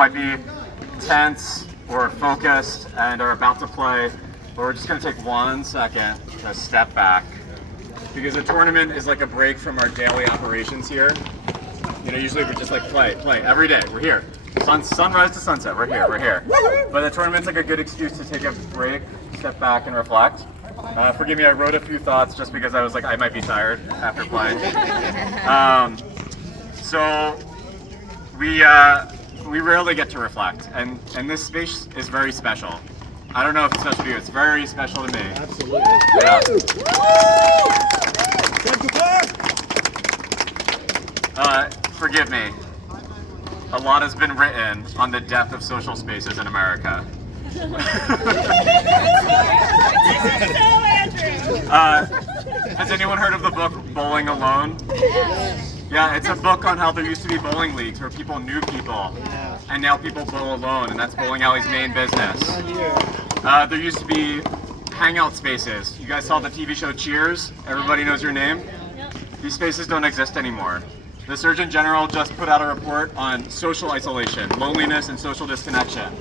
might be tense or focused and are about to play, but we're just going to take 1 second to step back, because a tournament is like a break from our daily operations here. You know, usually we just like play every day. We're here. Sunrise to sunset, we're here. But the tournament's like a good excuse to take a break, step back, and reflect. Forgive me, I wrote a few thoughts just because I was like, I might be tired after playing. So we rarely get to reflect, and this space is very special. I don't know if it's special to you, it's very special to me. Absolutely. Yeah. Forgive me. A lot has been written on the death of social spaces in America. Has anyone heard of the book Bowling Alone? Yeah, it's a book on how there used to be bowling leagues where people knew people, and now people bowl alone, and that's bowling alley's main business. There used to be hangout spaces. You guys saw the TV show Cheers? Everybody knows your name? These spaces don't exist anymore. The Surgeon General just put out a report on social isolation, loneliness, and social disconnection.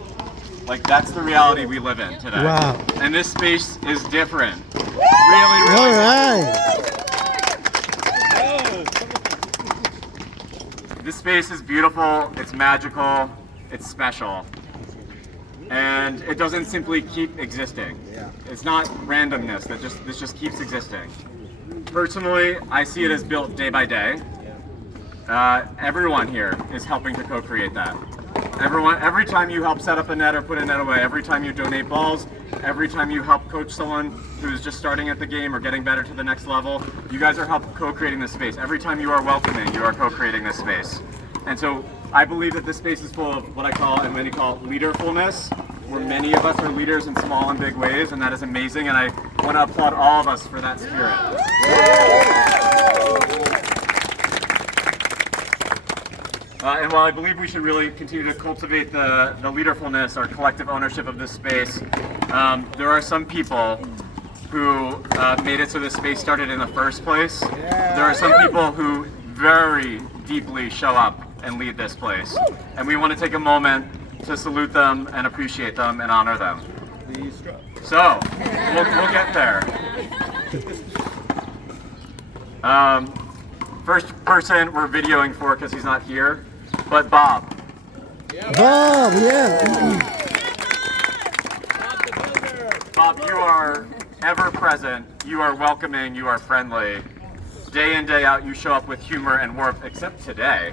Like, that's the reality we live in today. Wow. And this space is different. Really All right. This space is beautiful, it's magical, it's special. And it doesn't simply keep existing. It's not randomness that this just keeps existing. Personally, I see it as built day by day. Everyone here is helping to co-create that. Every time you help set up a net or put a net away, every time you donate balls, every time you help coach someone who's just starting at the game or getting better to the next level, you guys are co-creating this space. Every time you are welcoming, you are co-creating this space. And so I believe that this space is full of what I call and many call leaderfulness, where many of us are leaders in small and big ways, and that is amazing, and I want to applaud all of us for that spirit. And while I believe we should really continue to cultivate the leaderfulness or collective ownership of this space, there are some people who made it so this space started in the first place. There are some people who very deeply show up and lead this place. And we want to take a moment to salute them and appreciate them and honor them. So, we'll get there. First person we're videoing for because he's not here, but Bob. Bob, yeah. Bob, you are ever present, you are welcoming, you are friendly. Day in, day out, you show up with humor and warmth, except today.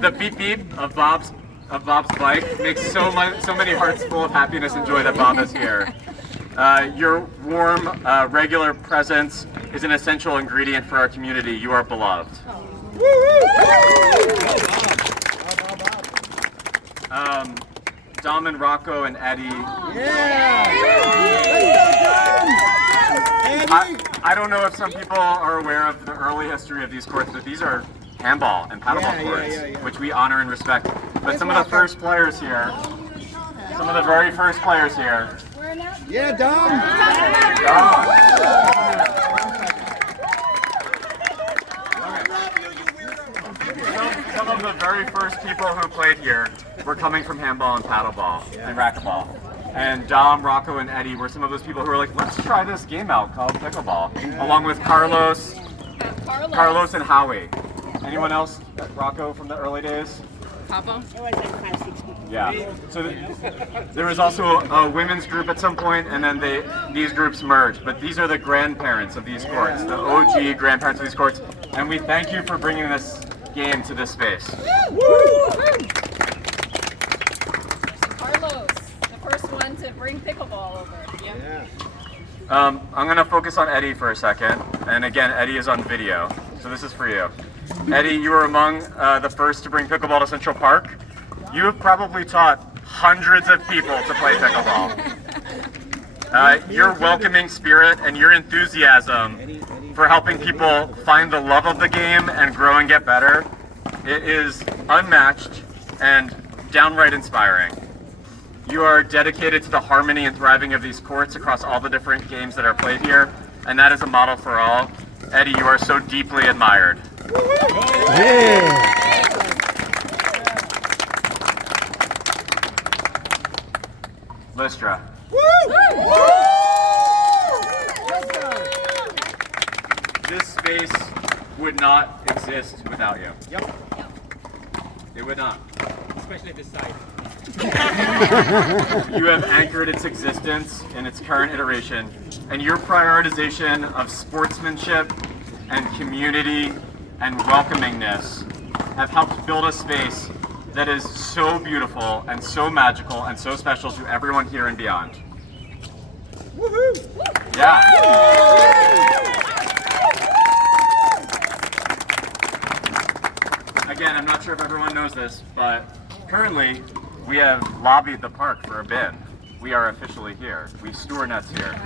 The beep beep of Bob's bike makes so many hearts full of happiness and joy that Bob is here. Your warm, regular presence is an essential ingredient for our community. You are beloved. Dom and Rocco and Eddie. I don't know if some people are aware of the early history of these courts, but these are handball and paddleball courts, which we honor and respect. But some of the first players here, some of the very first players here. Yeah, Dom. Some of the very first people who played here were coming from handball and paddleball and racquetball. And Dom, Rocco, and Eddie were some of those people who were like, let's try this game out called pickleball, along with Carlos and Howie. Anyone else, Rocco, from the early days? Papa? It was like 5, 6 people. Yeah. So there was also a women's group at some point, and then these groups merged. But these are the grandparents of these courts, the OG grandparents of these courts. And we thank you for bringing this game to this space. Carlos, the first one to bring pickleball over. Yeah. I'm going to focus on Eddie for a second. And again, Eddie is on video, so this is for you. Eddie, you were among the first to bring pickleball to Central Park. You have probably taught hundreds of people to play pickleball. Your welcoming spirit and your enthusiasm for helping people find the love of the game and grow and get better, it is unmatched and downright inspiring. You are dedicated to the harmony and thriving of these courts across all the different games that are played here, and that is a model for all. Eddie, you are so deeply admired. Yeah. without you. Yep. It would not. Especially this side. You have anchored its existence in its current iteration, and your prioritization of sportsmanship and community and welcomingness have helped build a space that is so beautiful and so magical and so special to everyone here and beyond. Woohoo! Yeah. Again, I'm not sure if everyone knows this, but currently we have lobbied the park for a bid. We are officially here. We store nets here.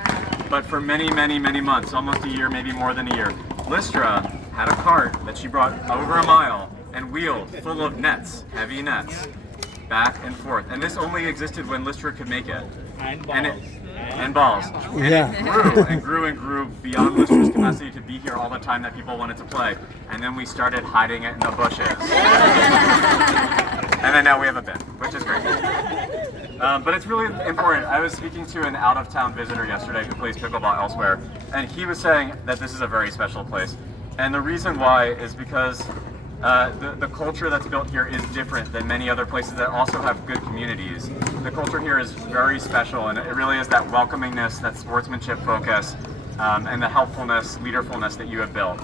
But for many, many, many months, almost a year, maybe more than a year, Lystra had a cart that she brought over a mile and wheeled full of nets, heavy nets, back and forth. And this only existed when Lystra could make it. And balls. And balls. And Yeah. it grew and grew and grew beyond Lystra's capacity to be here all the time that people wanted to play. And then we started hiding it in the bushes. And then now we have a bin, which is great. But it's really important. I was speaking to an out-of-town visitor yesterday who plays pickleball elsewhere, and he was saying that this is a very special place. And the reason why is because the culture that's built here is different than many other places that also have good communities. The culture here is very special, and it really is that welcomingness, that sportsmanship focus, and the helpfulness, leaderfulness that you have built.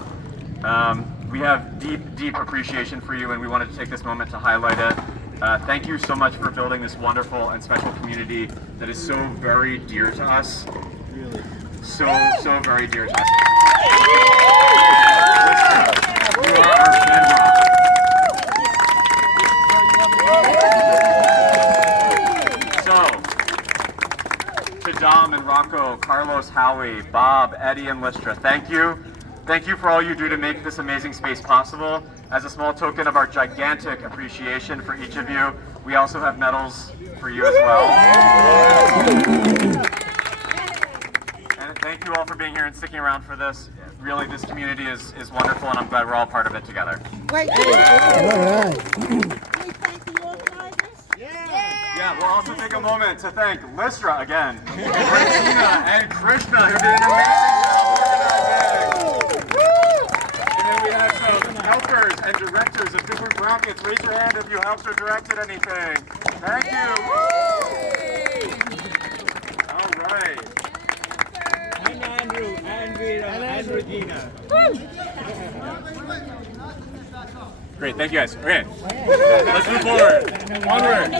We have deep, deep appreciation for you, and we wanted to take this moment to highlight it. Thank you so much for building this wonderful and special community that is so very dear to us. Really. So very dear to us. You are our bedrock. So, to Dom and Rocco, Carlos, Howie, Bob, Eddie, and Lystra, thank you. Thank you for all you do to make this amazing space possible. As a small token of our gigantic appreciation for each of you, we also have medals for you as well. And thank you all for being here and sticking around for this. Really, this community is wonderful, and I'm glad we're all part of it together. Wait, All right. can we thank the organizers? Yeah, we'll also take a moment to thank Lystra again, Regina and Krishna, who did an amazing job organizing. And then we have some helpers and directors of different brackets. Raise your hand if you helped or directed anything. Thank you. All right. And Andrew, and Vera, and Regina. Great, thank you guys. Okay, let's move forward. Onward.